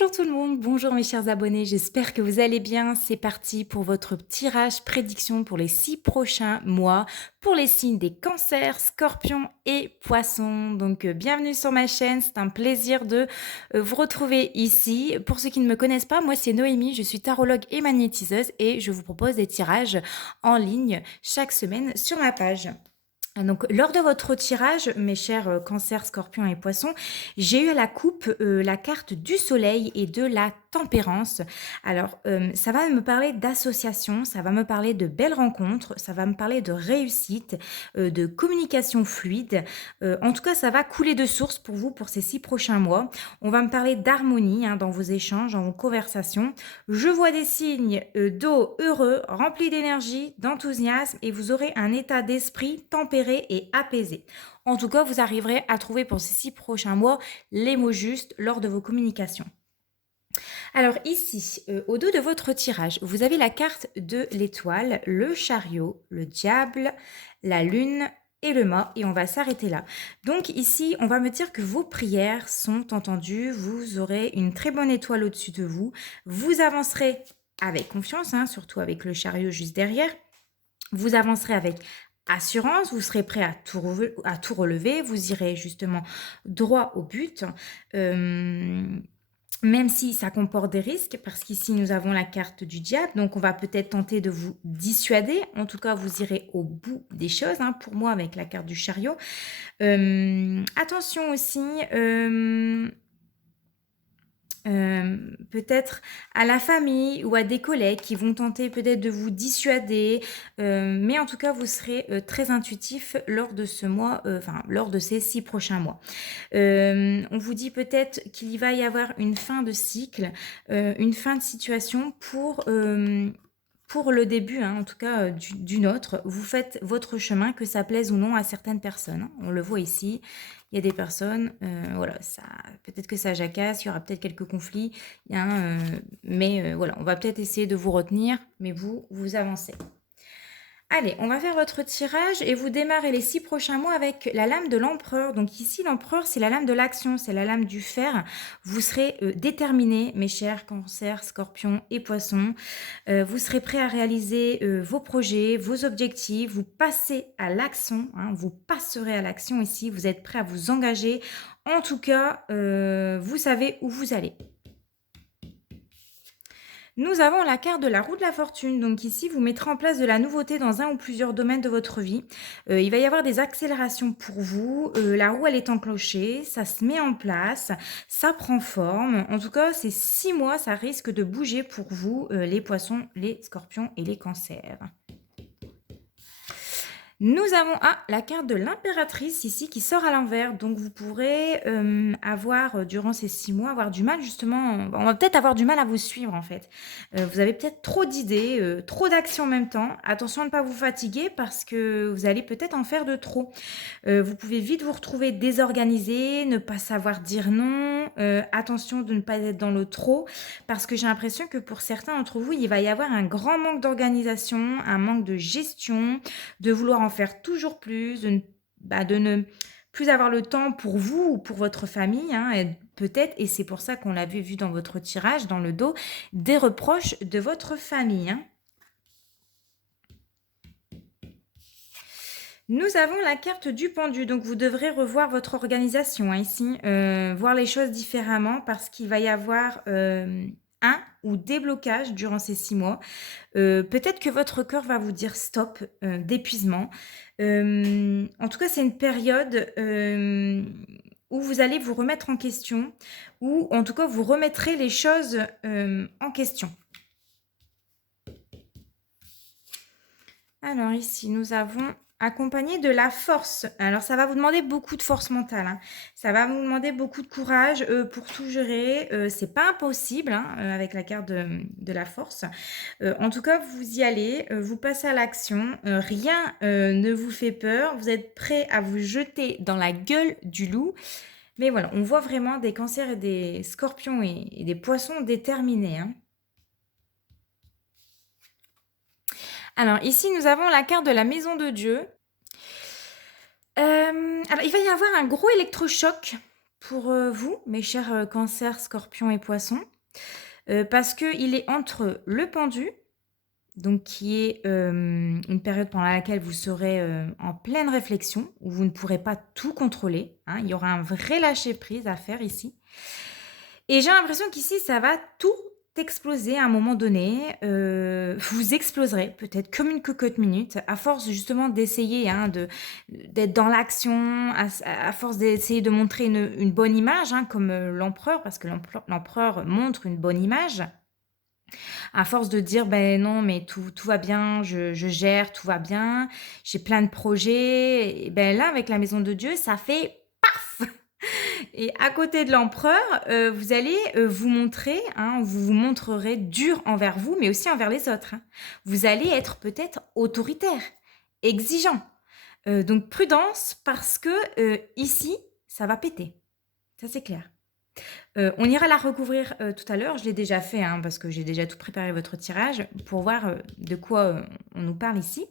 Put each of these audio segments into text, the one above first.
Bonjour tout le monde, bonjour mes chers abonnés, j'espère que vous allez bien. C'est parti pour votre tirage prédiction pour les 6 prochains mois pour les signes des cancers, scorpions et poissons. Donc bienvenue sur ma chaîne, c'est un plaisir de vous retrouver ici. Pour ceux qui ne me connaissent pas, moi c'est Noémie, je suis tarologue et magnétiseuse et je vous propose des tirages en ligne chaque semaine sur ma page. Donc, lors de votre tirage, mes chers cancers, scorpions et poissons, j'ai eu à la coupe la carte du soleil et de la tempérance. Alors, ça va me parler d'association, ça va me parler de belles rencontres, ça va me parler de réussite, de communication fluide. En tout cas, ça va couler de source pour vous pour ces 6 prochains mois. On va me parler d'harmonie dans vos échanges, dans vos conversations. Je vois des signes d'eau heureux, remplis d'énergie, d'enthousiasme et vous aurez un état d'esprit tempéré et apaisé. En tout cas, vous arriverez à trouver pour ces 6 prochains mois les mots justes lors de vos communications. Alors ici, au dos de votre tirage, vous avez la carte de l'étoile, le chariot, le diable, la lune et le mât, et on va s'arrêter là. Donc ici, on va me dire que vos prières sont entendues, vous aurez une très bonne étoile au-dessus de vous, vous avancerez avec confiance, surtout avec le chariot juste derrière, vous avancerez avec assurance, vous serez prêt à tout relever, vous irez justement droit au but. Même si ça comporte des risques, parce qu'ici nous avons la carte du diable, donc on va peut-être tenter de vous dissuader. En tout cas, vous irez au bout des choses, pour moi avec la carte du chariot. Attention aussi, peut-être à la famille ou à des collègues qui vont tenter peut-être de vous dissuader, mais en tout cas vous serez très intuitif lors de ce mois, lors de ces 6 prochains mois. On vous dit peut-être qu'il va y avoir une fin de cycle, une fin de situation pour le début, en tout cas du nôtre. Vous faites votre chemin, que ça plaise ou non à certaines personnes. On le voit ici, il y a des personnes, voilà, peut-être que ça jacasse, il y aura peut-être quelques conflits, mais voilà, on va peut-être essayer de vous retenir, mais vous avancez. Allez, on va faire votre tirage et vous démarrez les 6 prochains mois avec la lame de l'empereur. Donc ici, l'empereur, c'est la lame de l'action, c'est la lame du fer. Vous serez déterminés, mes chers cancers, scorpions et poissons. Vous serez prêts à réaliser vos projets, vos objectifs. Vous passez à l'action, vous passerez à l'action ici. Vous êtes prêts à vous engager. En tout cas, vous savez où vous allez. Nous avons la carte de la roue de la fortune. Donc ici, vous mettrez en place de la nouveauté dans un ou plusieurs domaines de votre vie. Il va y avoir des accélérations pour vous. La roue, elle est enclenchée. Ça se met en place. Ça prend forme. En tout cas, ces 6 mois, ça risque de bouger pour vous, les poissons, les scorpions et les cancers. Nous avons la carte de l'impératrice ici qui sort à l'envers. Donc vous pourrez avoir durant ces 6 mois, avoir du mal justement, on va peut-être avoir du mal à vous suivre en fait. Vous avez peut-être trop d'idées, trop d'actions en même temps. Attention à ne pas vous fatiguer parce que vous allez peut-être en faire de trop. Vous pouvez vite vous retrouver désorganisé, ne pas savoir dire non. Attention de ne pas être dans le trop parce que j'ai l'impression que pour certains d'entre vous, il va y avoir un grand manque d'organisation, un manque de gestion, de vouloir en faire toujours plus, de ne plus avoir le temps pour vous ou pour votre famille, peut-être, et c'est pour ça qu'on l'avait vu dans votre tirage, dans le dos, des reproches de votre famille. Nous avons la carte du pendu, donc vous devrez revoir votre organisation ici, voir les choses différemment parce qu'il va y avoir un ou des blocages durant ces 6 mois. Peut-être que votre corps va vous dire stop, d'épuisement. En tout cas, c'est une période où vous allez vous remettre en question, ou en tout cas, vous remettrez les choses en question. Alors ici, nous avons accompagné de la force. Alors ça va vous demander beaucoup de force mentale. Ça va vous demander beaucoup de courage pour tout gérer. C'est pas impossible avec la carte de la force. En tout cas, vous y allez, vous passez à l'action. Rien ne vous fait peur. Vous êtes prêt à vous jeter dans la gueule du loup. Mais voilà, on voit vraiment des cancers et des scorpions et des poissons déterminés. Alors ici, nous avons la carte de la maison de Dieu. Alors il va y avoir un gros électrochoc pour, vous, mes chers, Cancer, Scorpions et Poissons, parce qu'il est entre le pendu, donc qui est, une période pendant laquelle vous serez, en pleine réflexion, où vous ne pourrez pas tout contrôler, hein. Il y aura un vrai lâcher prise à faire ici et j'ai l'impression qu'ici, ça va tout exploser à un moment donné, vous exploserez peut-être comme une cocotte minute à force justement d'essayer, hein, d'être dans l'action, à force d'essayer de montrer une bonne image, hein, comme, l'empereur, parce que l'empereur montre une bonne image. À force de dire: «Ben non, mais tout va bien, je gère, tout va bien, j'ai plein de projets» et ben là, avec la maison de Dieu, ça fait paf! Et à côté de l'empereur, vous allez, vous montrer, hein, vous vous montrerez dur envers vous, mais aussi envers les autres, hein. Vous allez être peut-être autoritaire, exigeant, donc prudence parce que, ici, ça va péter. Ça, c'est clair. On ira la recouvrir, tout à l'heure. Je l'ai déjà fait, hein, parce que j'ai déjà tout préparé votre tirage pour voir, de quoi, on nous parle ici.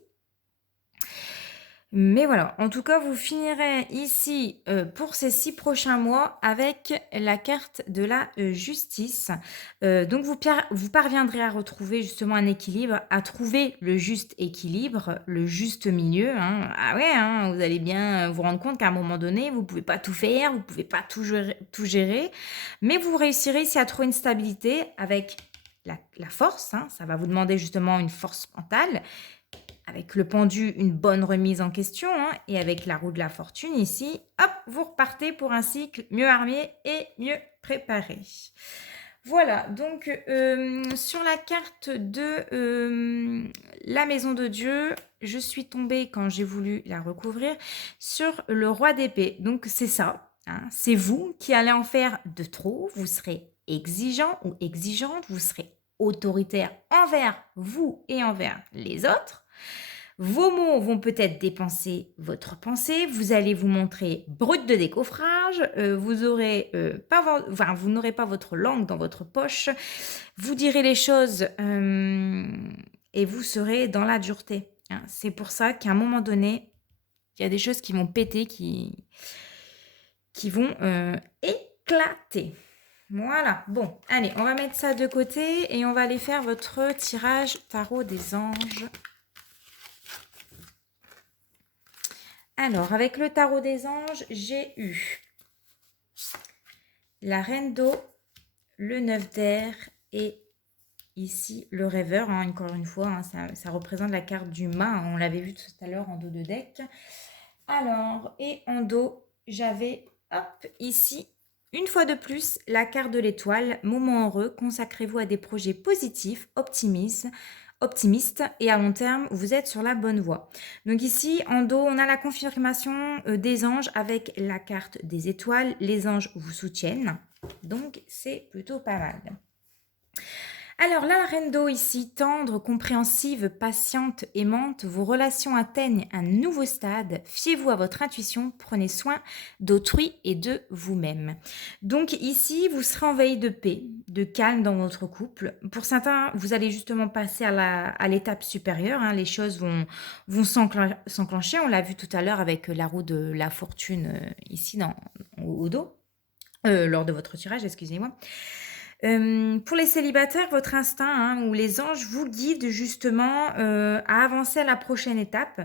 Mais voilà, en tout cas, vous finirez ici, pour ces 6 prochains mois avec la carte de la, justice. Donc vous parviendrez à retrouver justement un équilibre, à trouver le juste équilibre, le juste milieu, hein. Ah ouais, hein, vous allez bien, vous rendre compte qu'à un moment donné, vous pouvez pas tout faire, vous pouvez pas tout gérer, mais vous réussirez ici à trouver une stabilité avec la force, hein. Ça va vous demander justement une force mentale, avec le pendu, une bonne remise en question, hein, et avec la roue de la fortune ici, hop, vous repartez pour un cycle mieux armé et mieux préparé. Voilà, donc sur la carte de la maison de Dieu, je suis tombée quand j'ai voulu la recouvrir sur le roi d'épée. Donc c'est ça, hein, c'est vous qui allez en faire de trop, vous serez exigeant ou exigeante, vous serez autoritaire envers vous et envers les autres. Vos mots vont peut-être dépenser votre pensée, vous allez vous montrer brut de décoffrage, vous aurez, pas enfin, vous n'aurez pas votre langue dans votre poche, vous direz les choses, et vous serez dans la dureté, hein. C'est pour ça qu'à un moment donné, il y a des choses qui vont péter, qui vont, éclater. Voilà, bon, allez, on va mettre ça de côté et on va aller faire votre tirage tarot des anges. Alors, avec le tarot des anges, j'ai eu la reine d'eau, le 9 d'air et ici le rêveur, hein, encore une fois, hein, ça représente la carte du mât, hein, on l'avait vu tout à l'heure en dos de deck. Alors, et en dos, j'avais, hop, ici, une fois de plus, la carte de l'étoile, moment heureux, consacrez-vous à des projets positifs, optimiste et à long terme, vous êtes sur la bonne voie. Donc ici, en dos, on a la confirmation des anges avec la carte des étoiles. Les anges vous soutiennent, donc c'est plutôt pas mal. Alors là, la reine d'eau ici, tendre, compréhensive, patiente, aimante, vos relations atteignent un nouveau stade. Fiez-vous à votre intuition, prenez soin d'autrui et de vous-même. Donc ici, vous serez en veille de paix, de calme dans votre couple. Pour certains, vous allez justement passer à l'étape supérieure, hein. Les choses vont s'enclencher. On l'a vu tout à l'heure avec la roue de la fortune ici au dos, lors de votre tirage, excusez-moi. Pour les célibataires, votre instinct, hein, ou les anges vous guident justement, à avancer à la prochaine étape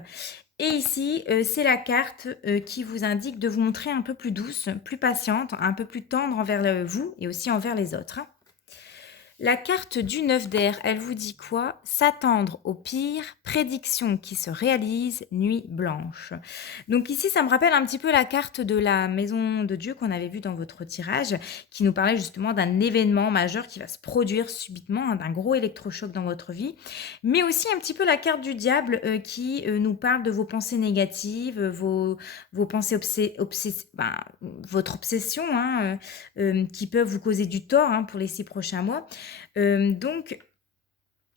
et ici, c'est la carte, qui vous indique de vous montrer un peu plus douce, plus patiente, un peu plus tendre envers vous et aussi envers les autres, hein. La carte du 9 d'air, elle vous dit quoi? S'attendre au pire, prédiction qui se réalise, nuit blanche. Donc ici, ça me rappelle un petit peu la carte de la maison de Dieu qu'on avait vue dans votre tirage, qui nous parlait justement d'un événement majeur qui va se produire subitement, hein, d'un gros électrochoc dans votre vie, mais aussi un petit peu la carte du diable qui nous parle de vos pensées négatives, vos pensées votre obsession, hein, qui peuvent vous causer du tort, hein, pour les 6 prochains mois. Donc,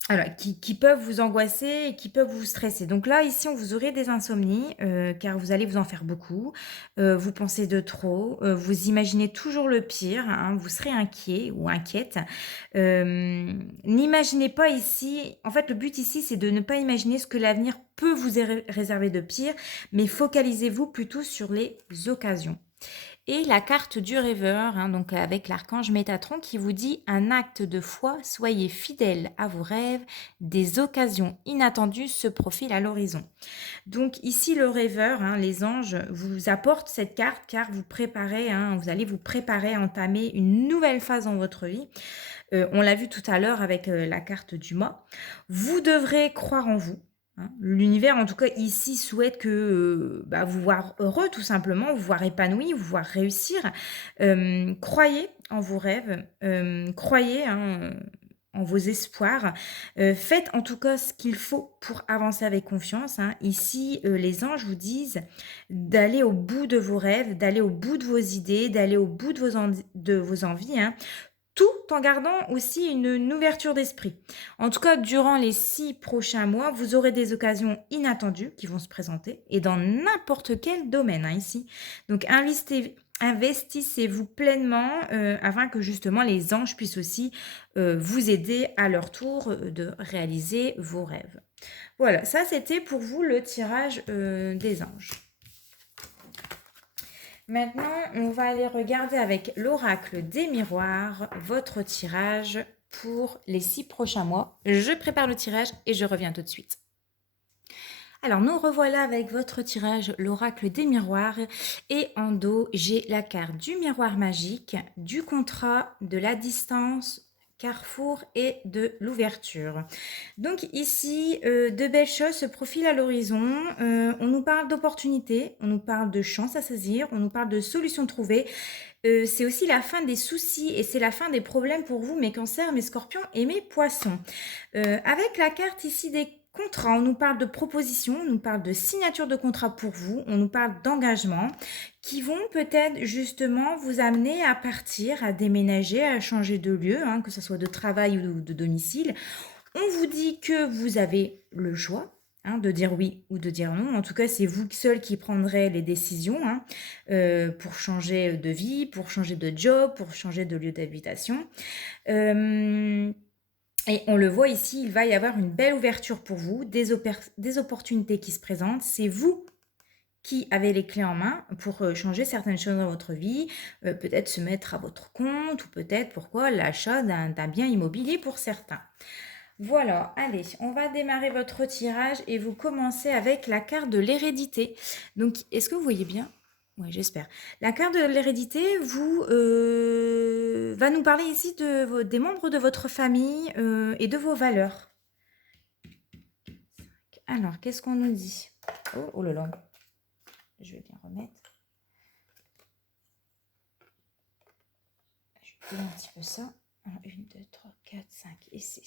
voilà, qui peuvent vous angoisser et qui peuvent vous stresser. Donc là, ici, vous aurez des insomnies, car vous allez vous en faire beaucoup. Vous pensez de trop, vous imaginez toujours le pire, hein, vous serez inquiet ou inquiète. N'imaginez pas ici, en fait, le but ici, c'est de ne pas imaginer ce que l'avenir peut vous réserver de pire, mais focalisez-vous plutôt sur les occasions. Et la carte du rêveur, hein, donc avec l'archange Métatron qui vous dit un acte de foi, soyez fidèle à vos rêves, des occasions inattendues se profilent à l'horizon. Donc ici le rêveur, hein, les anges vous apportent cette carte car vous préparez, hein, vous allez vous préparer à entamer une nouvelle phase dans votre vie. On l'a vu tout à l'heure avec la carte du mât. Vous devrez croire en vous. Hein. L'univers, en tout cas, ici, souhaite que vous voir heureux, tout simplement, vous voir épanoui, vous voir réussir. Croyez en vos rêves, croyez hein, en vos espoirs. Faites en tout cas ce qu'il faut pour avancer avec confiance. Hein. Ici, les anges vous disent d'aller au bout de vos rêves, d'aller au bout de vos idées, d'aller au bout de vos envies. Hein, tout en gardant aussi une ouverture d'esprit. En tout cas, durant les 6 prochains mois, vous aurez des occasions inattendues qui vont se présenter et dans n'importe quel domaine hein, ici. Donc, investissez-vous pleinement afin que justement les anges puissent aussi vous aider à leur tour de réaliser vos rêves. Voilà, ça c'était pour vous le tirage des anges. Maintenant, on va aller regarder avec l'oracle des miroirs votre tirage pour les 6 prochains mois. Je prépare le tirage et je reviens tout de suite. Alors, nous revoilà avec votre tirage, l'oracle des miroirs. Et en dos, j'ai la carte du miroir magique, du contrat, de la distance, carrefour et de l'ouverture. Donc ici, de belles choses se profilent à l'horizon. On nous parle d'opportunités, on nous parle de chances à saisir, on nous parle de solutions trouvées. C'est aussi la fin des soucis et c'est la fin des problèmes pour vous, mes cancers, mes scorpions et mes poissons. Avec la carte ici des contrats, on nous parle de propositions, on nous parle de signature de contrat pour vous, on nous parle d'engagement qui vont peut-être justement vous amener à partir, à déménager, à changer de lieu, hein, que ce soit de travail ou de domicile. On vous dit que vous avez le choix hein, de dire oui ou de dire non. En tout cas, c'est vous seul qui prendrez les décisions hein, pour changer de vie, pour changer de job, pour changer de lieu d'habitation. Et on le voit ici, il va y avoir une belle ouverture pour vous, des opportunités qui se présentent. C'est vous qui avez les clés en main pour changer certaines choses dans votre vie, peut-être se mettre à votre compte ou peut-être, pourquoi, l'achat d'un bien immobilier pour certains. Voilà, allez, on va démarrer votre tirage et vous commencez avec la carte de l'hérédité. Donc, est-ce que vous voyez bien ? Oui, j'espère. La carte de l'hérédité va nous parler ici des membres de votre famille et de vos valeurs. Alors, qu'est-ce qu'on nous dit ? Oh là là, je vais bien remettre. Je vais plier un petit peu ça. 1, 2, 3, 4, 5, ici.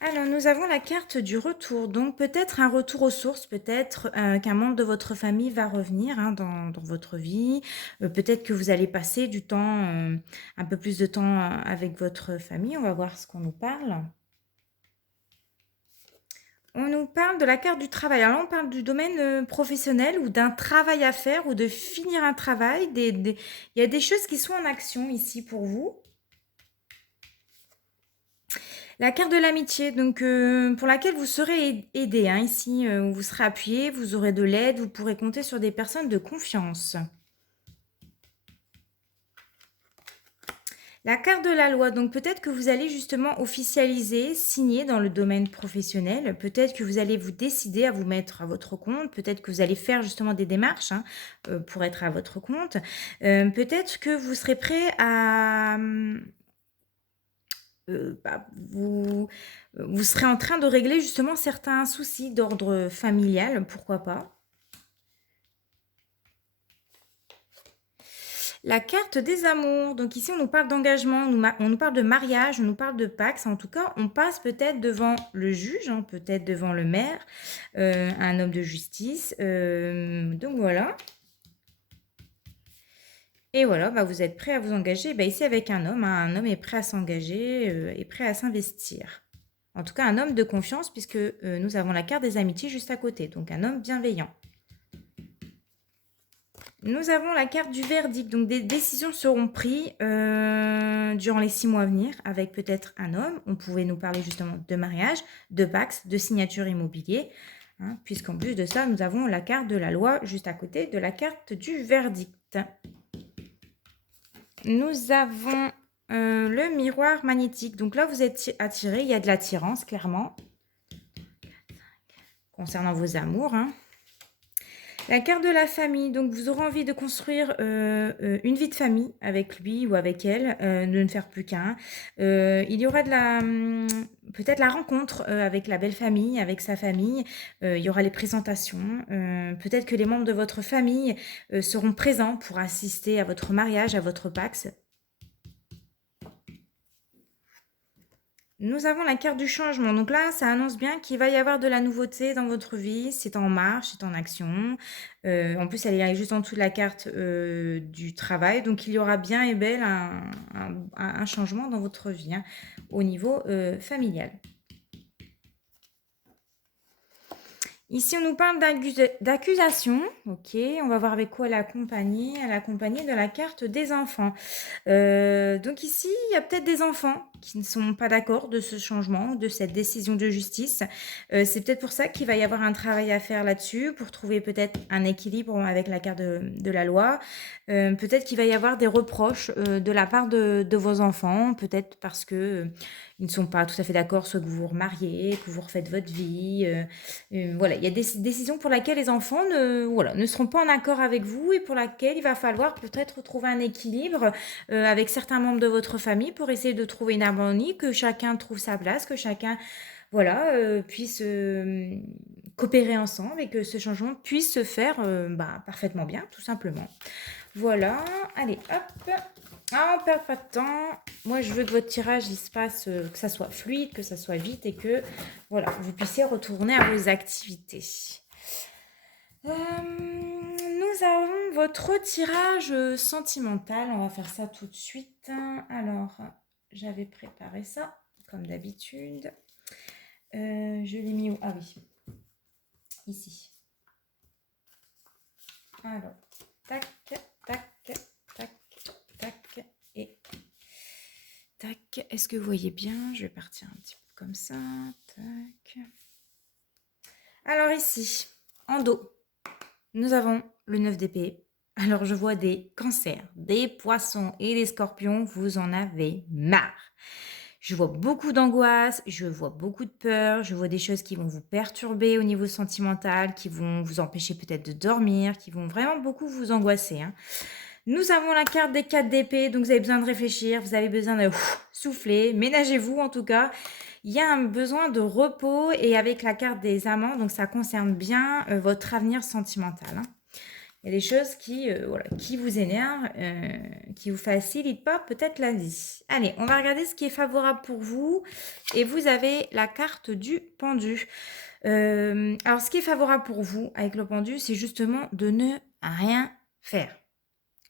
Alors, nous avons la carte du retour. Donc, peut-être un retour aux sources, peut-être qu'un membre de votre famille va revenir hein, dans votre vie. Peut-être que vous allez passer du temps, un peu plus de temps avec votre famille. On va voir ce qu'on nous parle. On nous parle de la carte du travail. Alors là, on parle du domaine professionnel ou d'un travail à faire ou de finir un travail. Il y a des choses qui sont en action ici pour vous. La carte de l'amitié, donc pour laquelle vous serez aidé. Hein, ici, vous serez appuyé, vous aurez de l'aide, vous pourrez compter sur des personnes de confiance. La carte de la loi, donc peut-être que vous allez justement officialiser, signer dans le domaine professionnel. Peut-être que vous allez vous décider à vous mettre à votre compte. Peut-être que vous allez faire justement des démarches hein, pour être à votre compte. Peut-être que vous serez prêt à... vous serez en train de régler justement certains soucis d'ordre familial, pourquoi pas. La carte des amours, donc ici on nous parle d'engagement, on nous parle de mariage, on nous parle de Pax, en tout cas on passe peut-être devant le juge, hein, peut-être devant le maire, un homme de justice, donc voilà. Et voilà, vous êtes prêt à vous engager. Ici, avec un homme est prêt à s'engager et prêt à s'investir. En tout cas, un homme de confiance, puisque nous avons la carte des amitiés juste à côté. Donc, un homme bienveillant. Nous avons la carte du verdict. Donc, des décisions seront prises durant les 6 mois à venir avec peut-être un homme. On pouvait nous parler justement de mariage, de Pax, de signature immobilier. Hein, puisqu'en plus de ça, nous avons la carte de la loi juste à côté de la carte du verdict. nous avons le miroir magnétique. Donc là, vous êtes attiré, il y a de l'attirance, clairement, concernant vos amours, hein. La carte de la famille, donc vous aurez envie de construire une vie de famille avec lui ou avec elle, de ne faire plus qu'un. Il y aura peut-être la rencontre avec la belle famille, avec sa famille. Il y aura les présentations. Peut-être que les membres de votre famille seront présents pour assister à votre mariage, à votre Pax. Nous avons la carte du changement. Donc là, ça annonce bien qu'il va y avoir de la nouveauté dans votre vie. C'est en marche, c'est en action. En plus, elle est juste en dessous de la carte du travail. Donc, il y aura bien et belle un changement dans votre vie, hein, au niveau familial. Ici, on nous parle d'accusation. Ok, on va voir avec quoi elle est accompagnée. Elle est accompagnée de la carte des enfants. Donc ici, il y a peut-être des enfants qui ne sont pas d'accord de ce changement, de cette décision de justice. C'est peut-être pour ça qu'il va y avoir un travail à faire là-dessus, pour trouver peut-être un équilibre avec la carte de la loi. Peut-être qu'il va y avoir des reproches de la part de vos enfants, peut-être parce que ils ne sont pas tout à fait d'accord, soit que vous vous remariez, que vous refaites votre vie. Voilà, il y a des décisions pour lesquelles les enfants ne seront pas en accord avec vous et pour lesquelles il va falloir peut-être trouver un équilibre avec certains membres de votre famille pour essayer de trouver une harmonie, que chacun trouve sa place, que chacun puisse coopérer ensemble et que ce changement puisse se faire parfaitement bien, tout simplement. Voilà, allez, hop. Ah, on perd pas de temps. Moi, je veux que votre tirage, il se passe, que ça soit fluide, que ça soit vite et que, voilà, vous puissiez retourner à vos activités. Nous avons votre tirage sentimental. On va faire ça tout de suite. Alors, j'avais préparé ça, comme d'habitude. Je l'ai mis où? Ah oui, ici. Alors, tac, tac, tac, tac, et tac. Est-ce que vous voyez bien? Je vais partir un petit peu comme ça. Tac. Alors ici, en dos, nous avons le 9 d'épée. Alors je vois des cancers, des poissons et des scorpions. Vous en avez marre. Je vois beaucoup d'angoisse, je vois beaucoup de peur, je vois des choses qui vont vous perturber au niveau sentimental, qui vont vous empêcher peut-être de dormir, qui vont vraiment beaucoup vous angoisser, hein. Nous avons la carte des 4 d'épée, donc vous avez besoin de réfléchir, vous avez besoin de souffler, ménagez-vous en tout cas. Il y a un besoin de repos et avec la carte des amants, donc ça concerne bien votre avenir sentimental, hein. Il y a des choses qui vous énervent, qui vous facilitent pas peut-être la vie. Allez, on va regarder ce qui est favorable pour vous. Et vous avez la carte du pendu. Alors, ce qui est favorable pour vous avec le pendu, c'est justement de ne rien faire.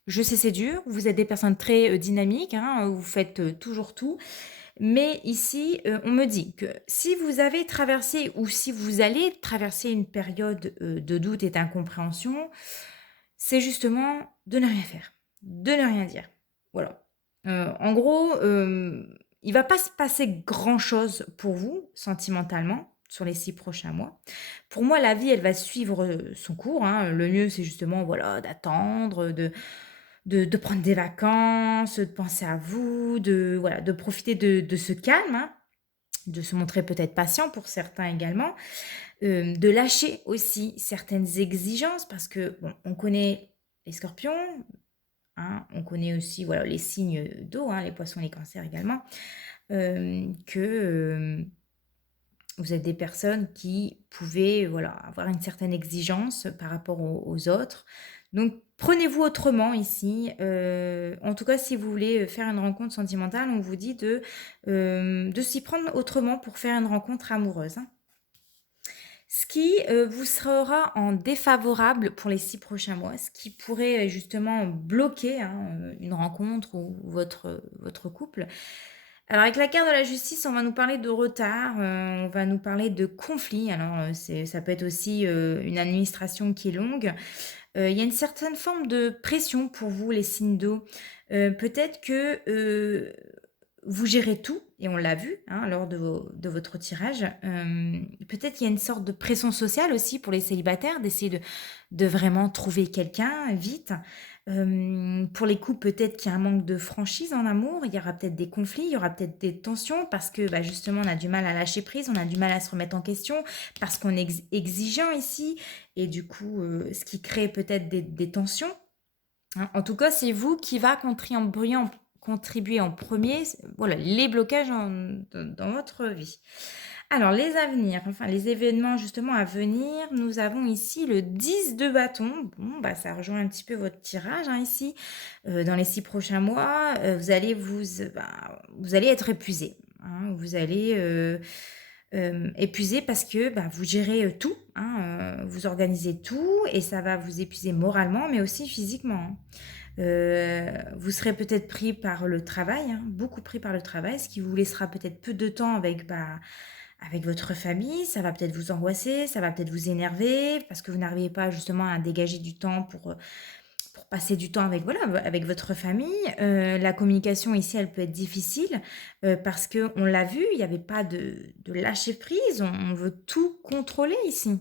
Je sais, c'est dur. Vous êtes des personnes très dynamiques, hein, vous faites toujours tout. Mais ici, on me dit que si vous avez traversé ou si vous allez traverser une période de doute et d'incompréhension, c'est justement de ne rien faire, de ne rien dire. Voilà. En gros, il va pas se passer grand-chose pour vous, sentimentalement, sur les 6 prochains mois. Pour moi, la vie, elle va suivre son cours, hein. Le mieux, c'est justement d'attendre, de prendre des vacances, de penser à vous, de profiter de ce calme, hein, de se montrer peut-être patient pour certains également, de lâcher aussi certaines exigences parce que, bon, on connaît les scorpions, hein, on connaît aussi les signes d'eau, hein, les poissons, les cancers également, que vous êtes des personnes qui pouvaient avoir une certaine exigence par rapport aux autres. Donc, prenez-vous autrement ici. En tout cas, si vous voulez faire une rencontre sentimentale, on vous dit de s'y prendre autrement pour faire une rencontre amoureuse, hein. Ce qui vous sera en défavorable pour les 6 prochains mois, ce qui pourrait justement bloquer, hein, une rencontre ou votre couple. Alors avec la carte de la justice, on va nous parler de retard, on va nous parler de conflit. Alors ça peut être aussi une administration qui est longue. Il y a une certaine forme de pression pour vous, les signes d'eau. Peut-être que vous gérez tout et on l'a vu, hein, lors de votre tirage. Peut-être qu'il y a une sorte de pression sociale aussi pour les célibataires d'essayer de vraiment trouver quelqu'un vite. Pour les couples, peut-être qu'il y a un manque de franchise en amour, il y aura peut-être des conflits, il y aura peut-être des tensions parce que, bah, justement, on a du mal à lâcher prise, on a du mal à se remettre en question parce qu'on est exigeant ici et du coup, ce qui crée peut-être des tensions. Hein, en tout cas, c'est vous qui va contribuer en premier, voilà, les blocages dans votre vie. Alors, les avenirs, enfin les événements justement à venir, nous avons ici le 10 de bâton. Bon, bah, ça rejoint un petit peu votre tirage, hein, ici. Dans les 6 prochains mois, vous allez être épuisé, hein. Vous allez épuisé parce que bah, vous gérez tout, hein, vous organisez tout et ça va vous épuiser moralement, mais aussi physiquement, hein. Vous serez peut-être pris par le travail, hein, beaucoup pris par le travail, ce qui vous laissera peut-être peu de temps avec votre famille. Ça va peut-être vous angoisser, ça va peut-être vous énerver parce que vous n'arrivez pas justement à dégager du temps pour passer du temps avec, voilà, avec votre famille. La communication ici, elle peut être difficile parce qu'on l'a vu, il n'y avait pas de lâcher prise, on veut tout contrôler ici.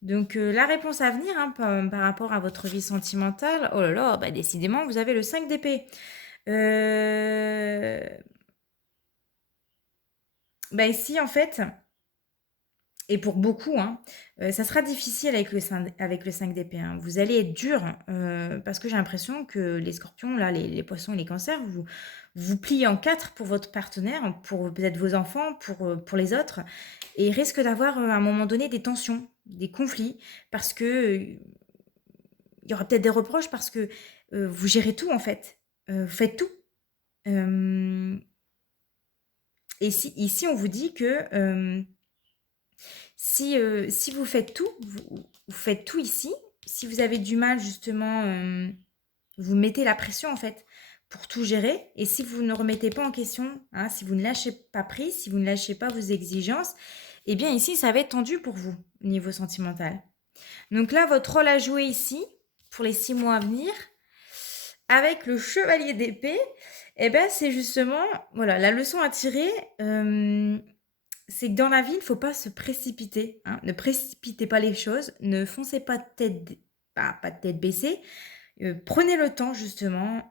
Donc, la réponse à venir, hein, par rapport à votre vie sentimentale, oh là là, bah, décidément, vous avez le 5 d'épée. Euh, Bah, ici, en fait, et pour beaucoup, hein, ça sera difficile avec le 5 d'épée, hein. Vous allez être dur parce que j'ai l'impression que les scorpions, là, les poissons et les cancers, vous pliez en quatre pour votre partenaire, pour peut-être vos enfants, pour les autres. Et il risque d'avoir à un moment donné des tensions, des conflits, parce que il y aura peut-être des reproches parce que vous gérez tout en fait. Vous faites tout. Euh, et ici, on vous dit que si vous faites tout, vous faites tout ici. Si vous avez du mal, justement, vous mettez la pression, en fait, pour tout gérer. Et si vous ne remettez pas en question, hein, si vous ne lâchez pas prise, si vous ne lâchez pas vos exigences, eh bien, ici, ça va être tendu pour vous, au niveau sentimental. Donc là, votre rôle à jouer ici, pour les 6 mois à venir, avec le chevalier d'épée, eh ben, c'est justement, voilà, la leçon à tirer, c'est que dans la vie, il ne faut pas se précipiter, hein. Ne précipitez pas les choses, ne foncez pas pas de tête baissée. Prenez le temps justement,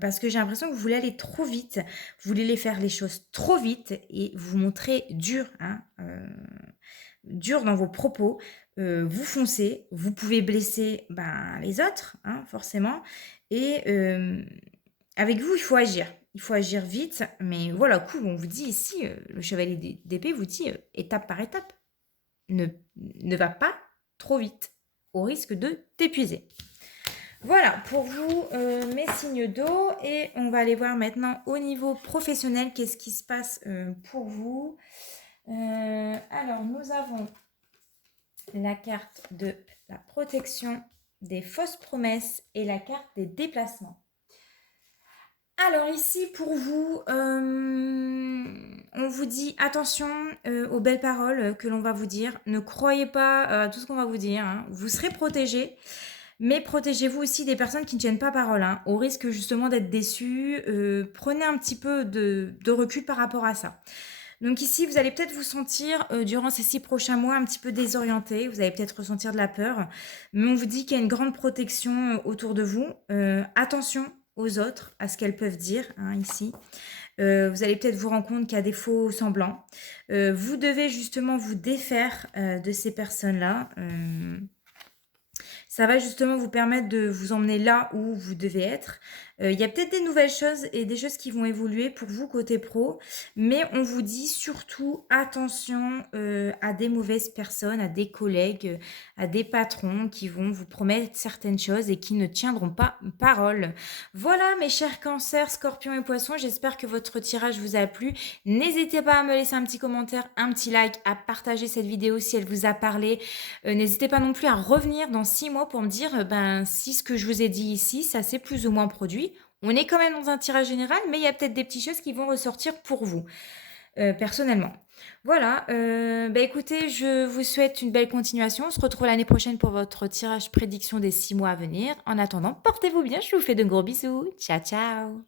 parce que j'ai l'impression que vous voulez aller trop vite, vous voulez faire les choses trop vite et vous montrez dur, hein, dur dans vos propos. Vous foncez, vous pouvez blesser les autres, hein, forcément. Et avec vous, il faut agir. Il faut agir vite, mais voilà, cool, on vous dit ici, le chevalier d'épée vous dit étape par étape. Ne va pas trop vite, au risque de t'épuiser. Voilà, pour vous, mes signes d'eau. Et on va aller voir maintenant au niveau professionnel, qu'est-ce qui se passe pour vous. Alors, nous avons la carte de la protection des fausses promesses et la carte des déplacements. Alors ici, pour vous, on vous dit attention aux belles paroles que l'on va vous dire. Ne croyez pas à tout ce qu'on va vous dire, hein. Vous serez protégés, mais protégez-vous aussi des personnes qui ne tiennent pas parole, hein, au risque justement d'être déçus. Prenez un petit peu de recul par rapport à ça. Donc ici, vous allez peut-être vous sentir, durant ces 6 prochains mois, un petit peu désorienté. Vous allez peut-être ressentir de la peur. Mais on vous dit qu'il y a une grande protection autour de vous. Attention aux autres, à ce qu'elles peuvent dire, hein, ici. Vous allez peut-être vous rendre compte qu'il y a des faux semblants. Vous devez justement vous défaire de ces personnes-là. Ça va justement vous permettre de vous emmener là où vous devez être. Il y a peut-être des nouvelles choses et des choses qui vont évoluer pour vous côté pro, mais on vous dit surtout attention à des mauvaises personnes, à des collègues, à des patrons qui vont vous promettre certaines choses et qui ne tiendront pas parole. Voilà mes chers cancers, scorpions et poissons, j'espère que votre tirage vous a plu. N'hésitez pas à me laisser un petit commentaire, un petit like, à partager cette vidéo si elle vous a parlé. N'hésitez pas non plus à revenir dans 6 mois pour me dire si ce que je vous ai dit ici, ça s'est plus ou moins produit. On est quand même dans un tirage général, mais il y a peut-être des petites choses qui vont ressortir pour vous, personnellement. Voilà, écoutez, je vous souhaite une belle continuation. On se retrouve l'année prochaine pour votre tirage prédiction des 6 mois à venir. En attendant, portez-vous bien, je vous fais de gros bisous. Ciao, ciao!